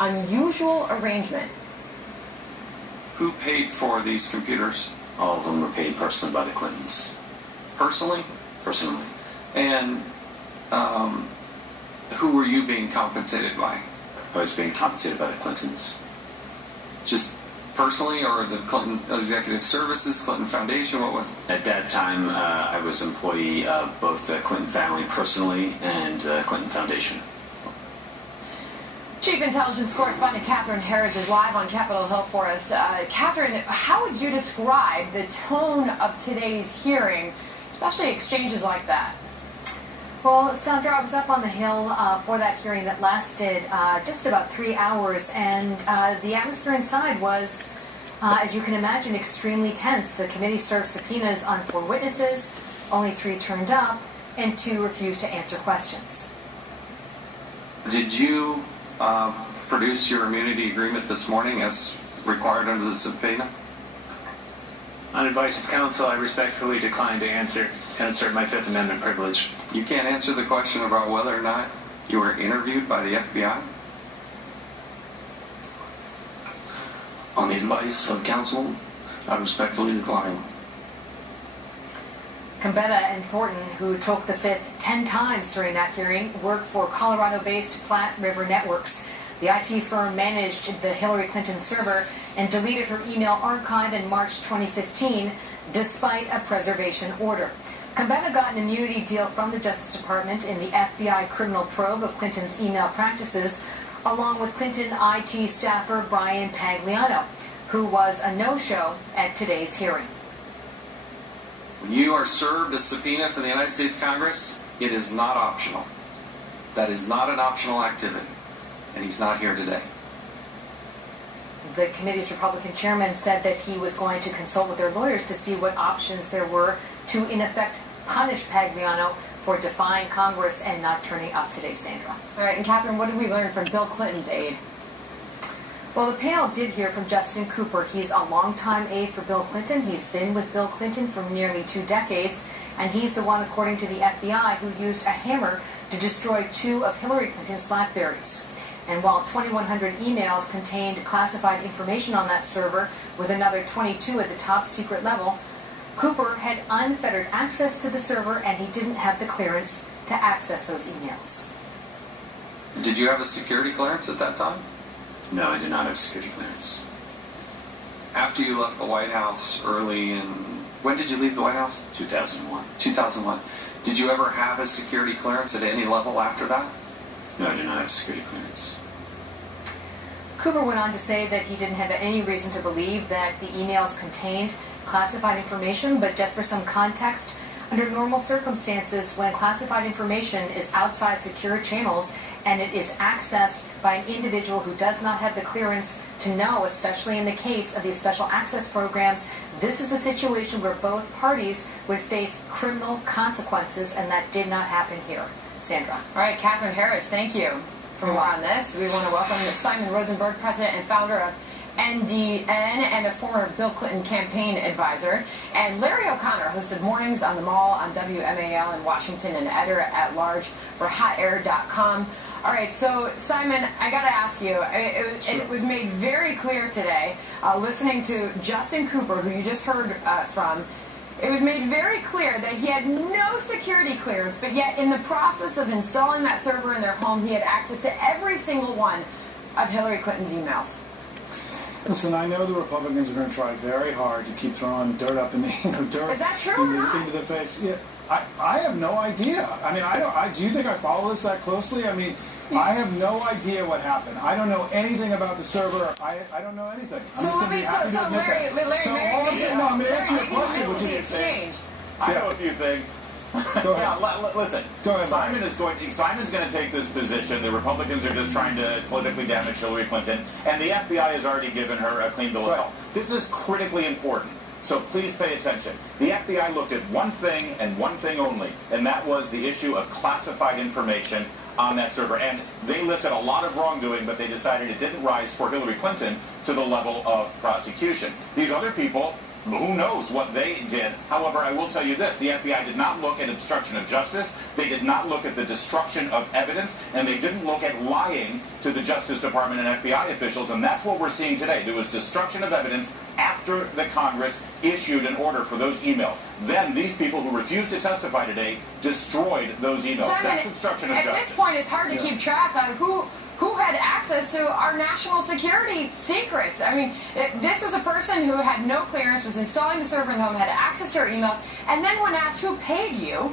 unusual arrangement. Who paid for these computers? All of them were paid personally by the Clintons. Personally? Personally. And who were you being compensated by? I was being compensated by the Clintons. Just personally, or the Clinton Executive Services, Clinton Foundation, what was it? At that time, I was an employee of both the Clinton family personally and the Clinton Foundation. Chief Intelligence Correspondent Catherine Herridge is live on Capitol Hill for us. Catherine, how would you describe the tone of today's hearing, especially exchanges like that? Well, Sandra, I was up on the Hill for that hearing that lasted just about 3 hours, and the atmosphere inside was, as you can imagine, extremely tense. The committee served subpoenas on 4 witnesses, only 3 turned up, and 2 refused to answer questions. Did you produce your immunity agreement this morning as required under the subpoena? On advice of counsel, I respectfully decline to answer and assert my Fifth Amendment privilege. You can't answer the question about whether or not you were interviewed by the FBI? On the advice of counsel, I respectfully decline. Gambetta and Thornton, who took the Fifth 10 times during that hearing, work for Colorado-based Platt River Networks. The IT firm managed the Hillary Clinton server and deleted her email archive in March 2015, despite a preservation order. Gambetta got an immunity deal from the Justice Department in the FBI criminal probe of Clinton's email practices, along with Clinton IT staffer Brian Pagliano, who was a no-show at today's hearing. When you are served a subpoena from the United States Congress, it is not optional. That is not an optional activity. And he's not here today. The committee's Republican chairman said that he was going to consult with their lawyers to see what options there were to, in effect, punish Pagliano for defying Congress and not turning up today, Sandra. All right, and Catherine, what did we learn from Bill Clinton's aide? Well, the panel did hear from Justin Cooper. He's a longtime aide for Bill Clinton. He's been with Bill Clinton for nearly 2 decades, and he's the one, according to the FBI, who used a hammer to destroy 2 of Hillary Clinton's BlackBerries. And while 2,100 emails contained classified information on that server, with another 22 at the top secret level, Cooper had unfettered access to the server, and he didn't have the clearance to access those emails. Did you have a security clearance at that time? No, I did not have security clearance. After you left the White House early in... When did you leave the White House? 2001. 2001. Did you ever have a security clearance at any level after that? No, I did not have security clearance. Cooper went on to say that he didn't have any reason to believe that the emails contained classified information, but just for some context, under normal circumstances, when classified information is outside secure channels and it is accessed by an individual who does not have the clearance to know, especially in the case of these special access programs, this is a situation where both parties would face criminal consequences, and that did not happen here. Sandra. All right, Catherine Herridge, thank you for more on this. We want to welcome Simon Rosenberg, president and founder of NDN and a former Bill Clinton campaign advisor, and Larry O'Connor, host of Mornings on the Mall on WMAL in Washington and editor-at-large for HotAir.com. All right, so Simon, I got to ask you, it was made very clear today, listening to Justin Cooper, who you just heard from, it was made very clear that he had no security clearance, but yet in the process of installing that server in their home, he had access to every single one of Hillary Clinton's emails. Listen, I know the Republicans are going to try very hard to keep throwing dirt up in the dirt. Is that true or not? Into the face. Yeah, I have no idea. I mean, do you think I follow this that closely? I mean, I have no idea what happened. I don't know anything about the server. I don't know anything. I'm just going to be happy to admit that. So all I'm saying, I'm going to answer your question, which is I know a few things. Go ahead. Yeah, listen. Go ahead, Simon's going to take this position. The Republicans are just trying to politically damage Hillary Clinton, and the FBI has already given her a clean bill of health. This is critically important, so please pay attention. The FBI looked at one thing and one thing only, and that was the issue of classified information on that server. And they listed a lot of wrongdoing, but they decided it didn't rise for Hillary Clinton to the level of prosecution. These other people who knows what they did. However, I will tell you this. The FBI did not look at obstruction of justice. They did not look at the destruction of evidence. And they didn't look at lying to the Justice Department and FBI officials. And that's what we're seeing today. There was destruction of evidence after the Congress issued an order for those emails. Then these people who refused to testify today destroyed those emails. Simon, that's obstruction of justice. At this point, it's hard to keep track of who had access to our national security secrets. I mean, this was a person who had no clearance, was installing the server in the home, had access to our emails, and then when asked who paid you,